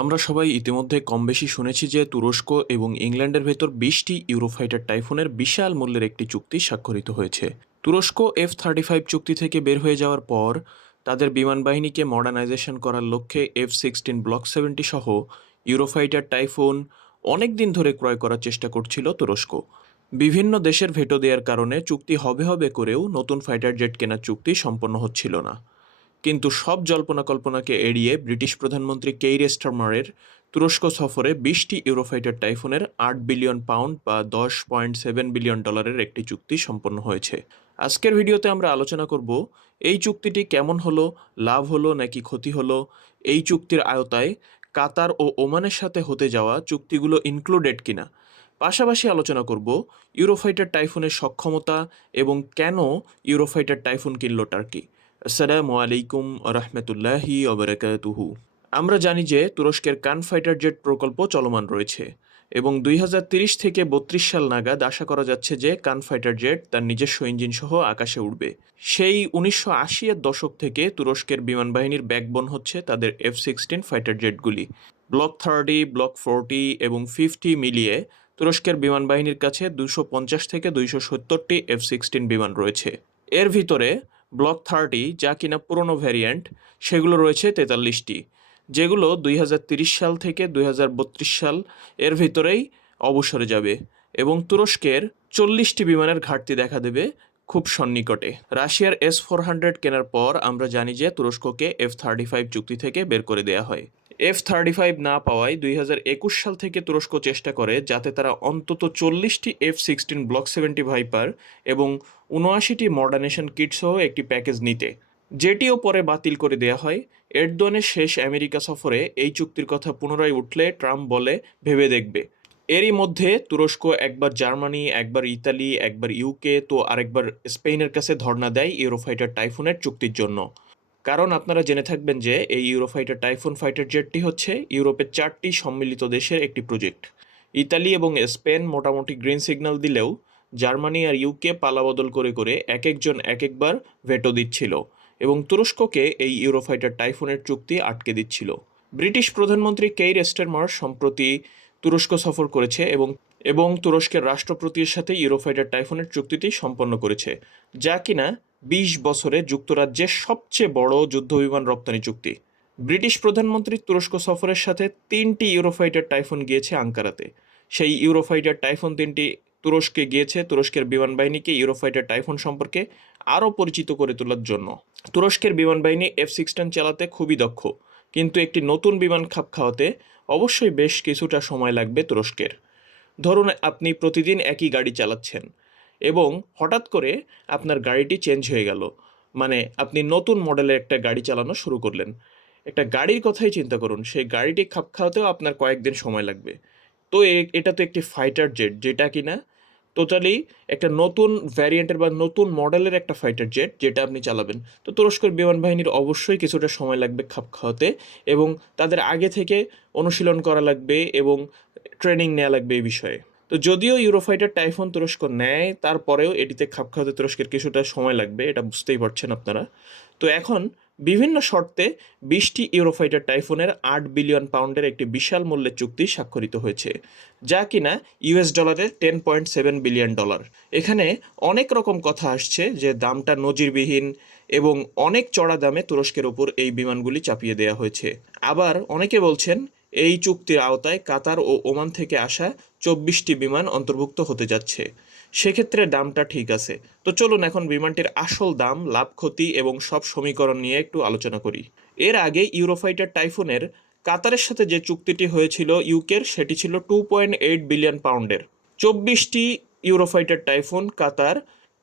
আমরা সবাই ইতিমধ্যে কমবেশি শুনেছি যে তুরস্ক এবং ইংল্যান্ডের ভেতর ২০টি ইউরোফাইটার টাইফুনের বিশাল মূল্যের একটি চুক্তি স্বাক্ষরিত হয়েছে। তুরস্ক F-35 চুক্তি থেকে বের হয়ে যাওয়ার পর তাদের বিমান বাহিনীকে মডার্নাইজেশন করার লক্ষ্যে F-16 ব্লক 70 সহ ইউরোফাইটার টাইফুন অনেক দিন ধরে ক্রয় করার চেষ্টা করছিল তুরস্ক। বিভিন্ন দেশের ভেটো দেওয়ার কারণে চুক্তি হবে হবে করেও নতুন ফাইটার জেট কেনার চুক্তি সম্পন্ন হচ্ছিল না। কিন্তু সব জল্পনা কল্পনাকে এড়িয়ে ব্রিটিশ প্রধানমন্ত্রী কেইর স্টারমারের তুরস্ক সফরে ২০টি ইউরোফাইটার টাইফুনের ৮ বিলিয়ন পাউন্ড বা $10.7 বিলিয়ন একটি চুক্তি সম্পন্ন হয়েছে। আজকের ভিডিওতে আমরা আলোচনা করব এই চুক্তিটি কেমন হলো, লাভ হলো নাকি ক্ষতি হলো, এই চুক্তির আওতায় কাতার ও ওমানের সাথে হতে যাওয়া চুক্তিগুলো ইনক্লুডেড কিনা। পাশাপাশি আলোচনা করব ইউরোফাইটার টাইফুনের সক্ষমতা এবং কেন ইউরোফাইটার টাইফুন কিনল টার্কি। আসসালামু আলাইকুম রহমতুল্লাহি ওবরাকাতুহু। আমরা জানি যে তুরস্কের কান ফাইটার জেট প্রকল্প চলমান রয়েছে এবং ২০৩০ থেকে ৩২ সাল নাগাদ আশা করা যাচ্ছে যে কান ফাইটার জেট তার নিজস্ব ইঞ্জিন সহ আকাশে উড়বে। সেই ১৯৮০-এর দশক থেকে তুরস্কের বিমান বাহিনীর ব্যাকবোন হচ্ছে তাদের F-16 ফাইটার জেটগুলি। ব্লক 30, ব্লক 40 এবং 50 মিলিয়ে তুরস্কের বিমান বাহিনীর কাছে ২৫০ থেকে ২৭০টি F-16 বিমান রয়েছে। এর ভিতরে ব্লক 30, যা কিনা পুরনো ভ্যারিয়েন্ট, সেগুলো রয়েছে ৪৩টি, যেগুলো ২০৩০ সাল থেকে ২০৩২ সাল এর ভিতরেই অবসরে যাবে এবং তুরস্কের ৪০টি বিমানের ঘাটতি দেখা দেবে খুব সন্নিকটে। রাশিয়ার S-400 কেনার পর আমরা জানি যে তুরস্ককে F-35 চুক্তি থেকে বের করে দেয়া হয়। F-35 না পাওয়ায় ২০২১ সাল থেকে তুরস্ক চেষ্টা করে যাতে তারা অন্তত ৪০টি F-16 ব্লক 70 ভাইপার এবং ৭৯টি মডার্নেশন কিট সহ একটি প্যাকেজ নিতে, যেটিও পরে বাতিল করে দেয়া হয়। এরদোয়ানের শেষ আমেরিকা সফরে এই চুক্তির কথা পুনরায় উঠলে ট্রাম্প বলে ভেবে দেখবে। এরই মধ্যে তুরস্ক একবার জার্মানি, একবার ইতালি, একবার ইউকে, তো আরেকবার স্পেনের কাছে ধর্ণা দেয় ইউরোফাইটার টাইফুনের চুক্তির জন্য। কারণ আপনারা জেনে থাকবেন যে এই ইউরোফাইটার টাইফুন ফাইটার জেটটি হচ্ছে ইউরোপের 4টি সম্মিলিত দেশের একটি প্রজেক্ট। ইতালি এবং স্পেন মোটামুটি গ্রিন সিগন্যাল দিলেও জার্মানি আর ইউকে পালাবদল করে করে এক একজন এক একবার ভেটো দিচ্ছিল এবং তুরস্ককে এই ইউরোফাইটার টাইফুনের চুক্তি আটকে দিচ্ছিল। ব্রিটিশ প্রধানমন্ত্রী কেইর স্টারমার সম্প্রতি তুরস্ক সফর করেছে এবং তুরস্কের রাষ্ট্রপতির সাথে ইউরোফাইটার টাইফুনের চুক্তিটি সম্পন্ন করেছে, যা কিনা ২০ বছরে যুক্তরাজ্যের সবচেয়ে বড় যুদ্ধবিমান রপ্তানি চুক্তি। ব্রিটিশ প্রধানমন্ত্রীর তুরস্ক সফরের সাথে ৩টি ইউরোফাইটার টাইফুন গিয়েছে আঙ্কারাতে। সেই ইউরোফাইটার টাইফুন ৩টি তুরস্কে গিয়েছে তুরস্কের বিমান বাহিনীকে ইউরোফাইটার টাইফুন সম্পর্কে আরও পরিচিত করে তোলার জন্য। তুরস্কের বিমান বাহিনী F-16 চালাতে খুবই দক্ষ, কিন্তু একটি নতুন বিমান খাপ খাওয়াতে অবশ্যই বেশ কিছুটা সময় লাগবে তুরস্কের। ধরুন আপনি প্রতিদিন একই গাড়ি চালাচ্ছেন এবং হঠাৎ করে আপনার গাড়িটি চেঞ্জ হয়ে গেল, মানে আপনি নতুন মডেলের একটা গাড়ি চালানো শুরু করলেন। একটা গাড়ির কথাই চিন্তা করুন, সেই গাড়িটি খাপ খাওয়াতেও আপনার কয়েকদিন সময় লাগবে। তো এটা তো একটি ফাইটার জেট, যেটা কিনা টোটালি একটা নতুন ভ্যারিয়েন্টের বা নতুন মডেলের একটা ফাইটার জেট, যেটা আপনি চালাবেন। তো তুরস্কের বিমান বাহিনীর অবশ্যই কিছুটা সময় লাগবে খাপ খাওয়াতে এবং তাদের আগে থেকে অনুশীলন করা লাগবে এবং ট্রেনিং নেওয়া লাগবে এই বিষয়ে। তো যদিও ইউরোফাইটার টাইফুন তুরস্ক নেয়, তারপরেও এটিতে খাপ খাওয়াতে তুরস্কের কিছুটা সময় লাগবে, এটা বুঝতেই পারছেন আপনারা। তো এখন বিভিন্ন শর্তে 20টি ইউরোফাইটার টাইফুনের ৮ বিলিয়ন পাউন্ডের একটি বিশাল মূল্যের চুক্তি স্বাক্ষরিত হয়েছে, যা কিনা $10 $10.7 বিলিয়ন। এখানে অনেক রকম কথা আসছে যে দামটা নজিরবিহীন এবং অনেক চড়া দামে তুরস্কের ওপর এই বিমানগুলি চাপিয়ে দেওয়া হয়েছে। আবার অনেকে বলছেন এই চুক্তির আওতায় কাতার ও ওমান থেকে আসা 24টি বিমান অন্তর্ভুক্ত হতে যাচ্ছে, সেক্ষেত্রে দামটা ঠিক আছে। তো চলুন এখন বিমানটির আসল দাম, লাভ ক্ষতি এবং সব সমীকরণ নিয়ে একটু আলোচনা করি। এর আগে ইউরোফাইটার টাইফুনের কাতারের সাথে যে চুক্তিটি হয়েছিল ইউকের, সেটি ছিল 2.8 বিলিয়ন পাউন্ডের। 24টি ইউরোফাইটার টাইফুন কাতার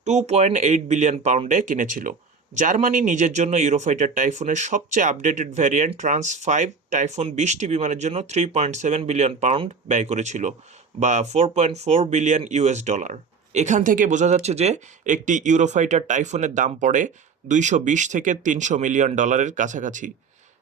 2.8 বিলিয়ন পাউন্ডে কিনেছিল। জার্মানি নিজের জন্য ইউরোফাইটার টাইফুনের সবচেয়ে আপডেটেড ভ্যারিয়েন্ট ট্রান্স 5 টাইফুন 20টি বিমানের জন্য 3.7 বিলিয়ন পাউন্ড ব্যয় করেছিল, বা $4.4 বিলিয়ন। এখান থেকে বোঝা যাচ্ছে যে একটি ইউরোফাইটার টাইফুনের দাম পড়ে 220 থেকে 300 মিলিয়ন ডলারের কাছাকাছি,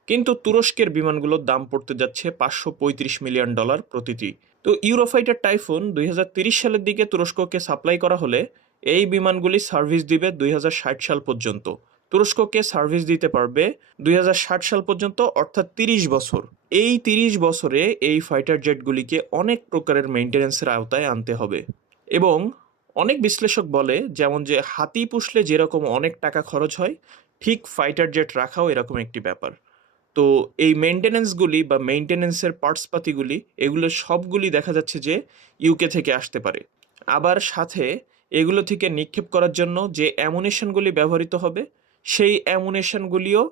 কিন্তু তুরস্কের বিমানগুলোর দাম পড়তে যাচ্ছে $535 মিলিয়ন প্রতিটি। তো ইউরোফাইটার টাইফুন 2030 সালের দিকে তুরস্ককে সাপ্লাই করা হলে এই বিমানগুলি সার্ভিস দিবে 2060 সাল পর্যন্ত। তুরস্ককে সার্ভিস দিতে পারবে 2060 সাল পর্যন্ত, অর্থাৎ 30 বছর। এই 30 বছরে এই ফাইটার জেটগুলিকে অনেক প্রকারের মেইনটেনেন্সের আওতায় আনতে হবে। এবং অনেক বিশ্লেষক বলে যেমন যে হাতি পুষলে যেরকম অনেক টাকা খরচ হয়, ঠিক ফাইটার জেট রাখাও এরকম একটি ব্যাপার। তো এই মেইনটেনেন্সগুলি বা মেইনটেনেন্সের পার্টসপাতিগুলি এগুলো সবগুলি দেখা যাচ্ছে যে ইউকে থেকে আসতে পারে। আবার সাথে এগুলো থেকে নিক্ষেপ করার জন্য যে অ্যামুনেশনগুলি ব্যবহৃত হবে সেই অ্যামুনেশনগুলিও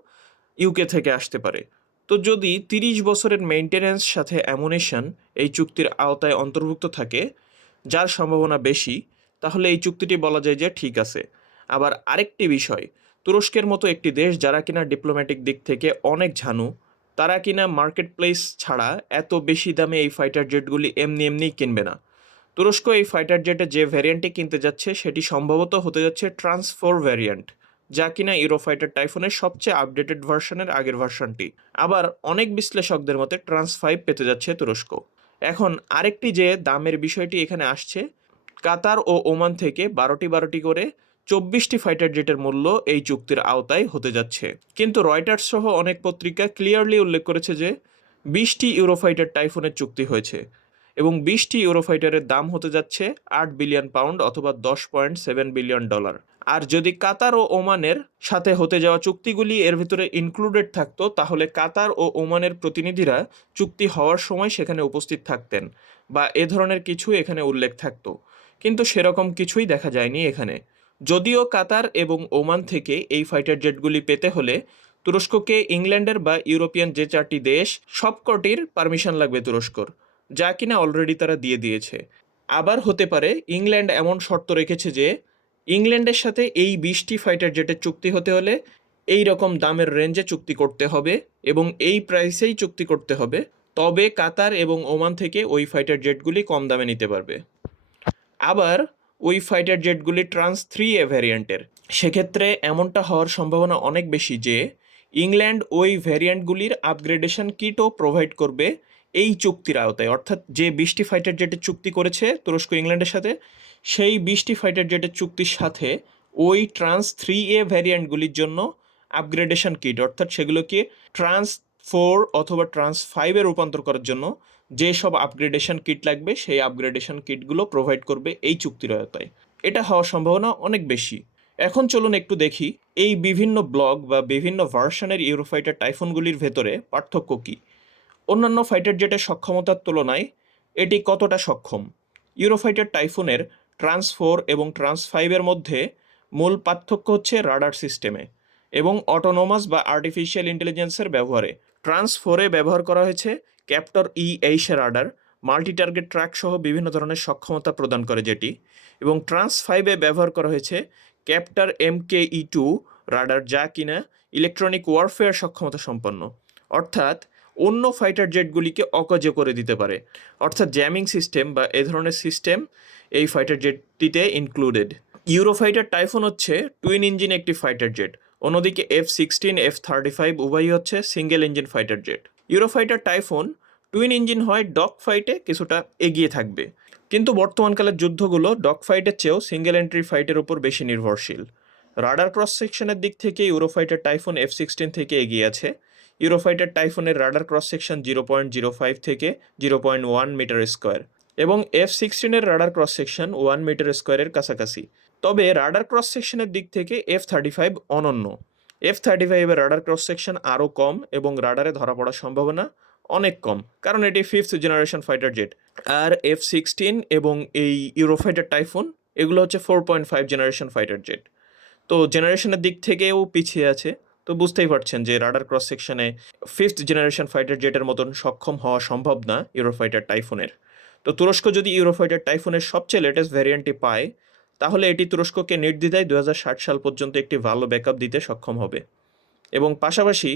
ইউকে থেকে আসতে পারে। তো যদি 30 বছরের মেইনটেনেন্স সাথে অ্যামুনেশন এই চুক্তির আওতায় অন্তর্ভুক্ত থাকে, যার সম্ভাবনা বেশি, তাহলে এই চুক্তিটি বলা যায় যে ঠিক আছে। আবার আরেকটি বিষয়, তুরস্কের মতো একটি দেশ যারা কিনা ডিপ্লোম্যাটিক দিক থেকে অনেক ঝানু, তারা কিনা মার্কেট প্লেস ছাড়া এত বেশি দামে এই ফাইটার জেটগুলি এমনি এমনিই কিনবে না। তুরস্ক এই ফাইটার জেটে যে ভ্যারিয়েন্টটি কিনতে যাচ্ছে সেটি সম্ভবত হতে যাচ্ছে ট্রান্স 4 ভ্যারিয়েন্ট, যা কিনা ইউরোফাইটার টাইফুনের সবচেয়ে আপডেটেড ভার্সনের আগের ভার্সনটি। আবার অনেক বিশ্লেষকদের মতে ট্রান্স 5 পেতে যাচ্ছে তুরস্ক। এখন আরেকটি যে দামের বিষয়টি এখানে আসছে, কাতার ও ওমান থেকে 12টি করে 24টি ফাইটার জেটের মূল্য এই চুক্তির আওতায় হতে যাচ্ছে। কিন্তু রয়টার্স সহ অনেক পত্রিকা ক্লিয়ারলি উল্লেখ করেছে যে 20টি ইউরোফাইটার টাইফুনের চুক্তি হয়েছে এবং 20টি ইউরোফাইটারের দাম হতে যাচ্ছে 8 বিলিয়ন পাউন্ড অথবা $10.7 বিলিয়ন। আর যদি কাতার ও ওমানের সাথে হতে যাওয়া চুক্তিগুলি এর ভিতরে ইনক্লুডেড থাকতো, তাহলে কাতার ও ওমানের প্রতিনিধিরা চুক্তি হওয়ার সময় সেখানে উপস্থিত থাকতেন বা এ ধরনের কিছু এখানে উল্লেখ থাকতো। কিন্তু সেরকম কিছুই দেখা যায়নি এখানে। যদিও কাতার এবং ওমান থেকে এই ফাইটার জেটগুলি পেতে হলে তুরস্ককে ইংল্যান্ডের বা ইউরোপিয়ান যে 4টি দেশ সবকটির পারমিশন লাগবে তুরস্কর, যা কিনা অলরেডি তারা দিয়ে দিয়েছে। আবার হতে পারে ইংল্যান্ড এমন শর্ত রেখেছে যে ইংল্যান্ডের সাথে এই 20টি ফাইটার জেটের চুক্তি হতে হলে এই রকম দামের রেঞ্জে চুক্তি করতে হবে এবং এই প্রাইসেই চুক্তি করতে হবে, তবে কাতার এবং ওমান থেকে ওই ফাইটার জেটগুলি কম দামে নিতে পারবে। আবার ওই ফাইটার জেটগুলি ট্রান্স 3 ভ্যারিয়েন্টের, সেক্ষেত্রে এমনটা হওয়ার সম্ভাবনা অনেক বেশি যে ইংল্যান্ড ওই ভ্যারিয়েন্টগুলির আপগ্রেডেশন কিটও প্রোভাইড করবে এই চুক্তির আওতায়। অর্থাৎ যে 20টি ফাইটার জেটের চুক্তি করেছে তুরস্ক ইংল্যান্ডের সাথে, সেই 20টি ফাইটার জেটের চুক্তির সাথে ওই ট্রান্স 3 ভ্যারিয়েন্টগুলির জন্য আপগ্রেডেশন কিট, অর্থাৎ সেগুলোকে ট্রান্স 4 অথবা ট্রান্স 5 রূপান্তর করার জন্য যেসব আপগ্রেডেশন কিট লাগবে সেই আপগ্রেডেশন কিটগুলো প্রোভাইড করবে এই চুক্তির আওতায়। এটা হওয়ার সম্ভাবনা অনেক বেশি। এখন চলুন একটু দেখি এই বিভিন্ন ব্লক বা বিভিন্ন ভার্সনের ইউরোফাইটার টাইফুনগুলির ভেতরে পার্থক্য কী। অন্যান্য ফাইটার জেটের সক্ষমতার তুলনায় এটি কতটা সক্ষম। ইউরোফাইটার টাইফুনের ট্রান্স 4 এবং ট্রান্স 5 মধ্যে মূল পার্থক্য হচ্ছে রাডার সিস্টেমে এবং অটোনোমাস বা আর্টিফিশিয়াল ইন্টেলিজেন্সের ব্যবহারে। ট্রান্স 4 ব্যবহার করা হয়েছে ক্যাপ্টর E8 radar, multi target track সহ বিভিন্ন ধরনের সক্ষমতা প্রদান করে যেটি, এবং ট্রান্স 5 ব্যবহার করা হয়েছে ক্যাপ্টর MKE2 রাডার, যা কিনা ইলেকট্রনিক ওয়ারফেয়ার সক্ষমতা সম্পন্ন, অর্থাৎ অন্য ফাইটার জেটগুলিকে অকাজে করে দিতে পারে। অর্থাৎ জ্যামিং সিস্টেম বা এ ধরনের সিস্টেম এই ফাইটার জেটটিতে ইনক্লুডেড। ইউরোফাইটার টাইফুন হচ্ছে টুইন ইঞ্জিন একটি ফাইটার জেট, অন্যদিকে F-16, F-35 উভয়ই হচ্ছে single engine fighter jet. Eurofighter typhoon twin engine হয় ডগ ফাইটে কিছুটা এগিয়ে থাকবে, কিন্তু বর্তমানকালের যুদ্ধগুলো ডগ ফাইটের চেয়েও সিঙ্গেল এন্ট্রি ফাইটের উপর বেশি নির্ভরশীল। রাডার ক্রস সেকশনের দিক থেকে ইউরোফাইটার টাইফুন F-16 থেকে এগিয়ে আছে। ইউরোফাইটার টাইফুনের রাডার ক্রস সেকশন 0.05 থেকে 0.1 মিটার স্কোয়ার এবং F-16 radar cross section 1 metre স্কোয়ারের কাছাকাছি। তবে রাডার ক্রস সেকশনের দিক থেকে F-35 অনন্য। F-35 রাডার ক্রস সেকশন আরও কম এবং রাডারে ধরা পড়ার সম্ভাবনা অনেক কম, কারণ এটি 5th জেনারেশন ফাইটার জেট। আর F-16 এবং এই ইউরোফাইটার টাইফুন এগুলো হচ্ছে 4.5 জেনারেশন ফাইটার জেট। তো জেনারেশনের দিক থেকেও পিছিয়ে আছে। তো বুঝতেই পারছেন যে রাডার ক্রস সেকশনে 5th জেনারেশন ফাইটার জেটের মতন সক্ষম হওয়া সম্ভব না ইউরোফাইটার টাইফুনের। তো তুরস্ক যদি ইউরোফাইটার টাইফুনের সবচেয়ে লেটেস্ট ভ্যারিয়েন্টটি পায়, তাহলে এটি তুরস্ককে নির্দ্বিধায় 2060 সাল পর্যন্ত একটি ভালো ব্যাকআপ দিতে সক্ষম হবে এবং পাশাপাশি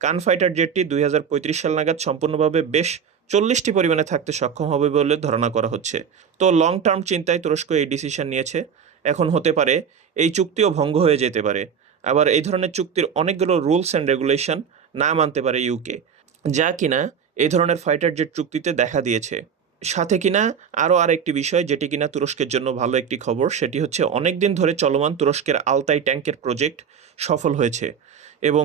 কান ফাইটার জেটটি 2035 সাল নাগাদ সম্পূর্ণভাবে বেশ 40টি পরিমাণে থাকতে সক্ষম হবে বলে ধারণা করা হচ্ছে। তো লং টার্ম চিন্তায় তুরস্ক এই ডিসিশন নিয়েছে। এখন হতে পারে এই চুক্তিও ভঙ্গ হয়ে যেতে পারে। আবার এই ধরনের চুক্তির অনেকগুলো রুলস অ্যান্ড রেগুলেশন না মানতে পারে ইউকে, যা কিনা এই ধরনের ফাইটার জেট চুক্তিতে দেখা দিয়েছে। সাথে কিনা আরও আরেকটি বিষয় যেটি কিনা তুরস্কের জন্য ভালো একটি খবর, সেটি হচ্ছে অনেক দিন ধরে চলমান তুরস্কের আলতাই ট্যাঙ্কের প্রজেক্ট সফল হয়েছে এবং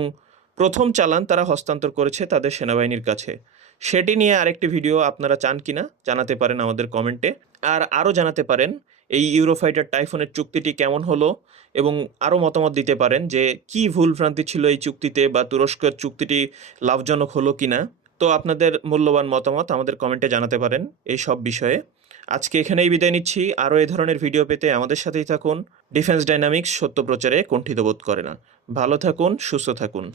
প্রথম চালান তারা হস্তান্তর করেছে তাদের সেনাবাহিনীর কাছে। সেটি নিয়ে আরেকটি ভিডিও আপনারা চান কিনা জানাতে পারেন আমাদের কমেন্টে। আর আরও জানাতে পারেন এই ইউরোফাইটার টাইফুনের চুক্তিটি কেমন হলো এবং আরও মতামত দিতে পারেন যে কী ভুলভ্রান্তি ছিল এই চুক্তিতে বা তুরস্কের চুক্তিটি লাভজনক হলো কিনা। তো আপনাদের মূল্যবান মতামত আমাদের কমেন্টে জানাতে পারেন এই সব বিষয়ে। আজকে এখানেই বিদায় নিচ্ছি। আরও এই ধরনের ভিডিও পেতে আমাদের সাথেই থাকুন। ডিফেন্স ডাইনামিক্স সত্য প্রচারে কুণ্ঠিত বোধ করে না। ভালো থাকুন, সুস্থ থাকুন।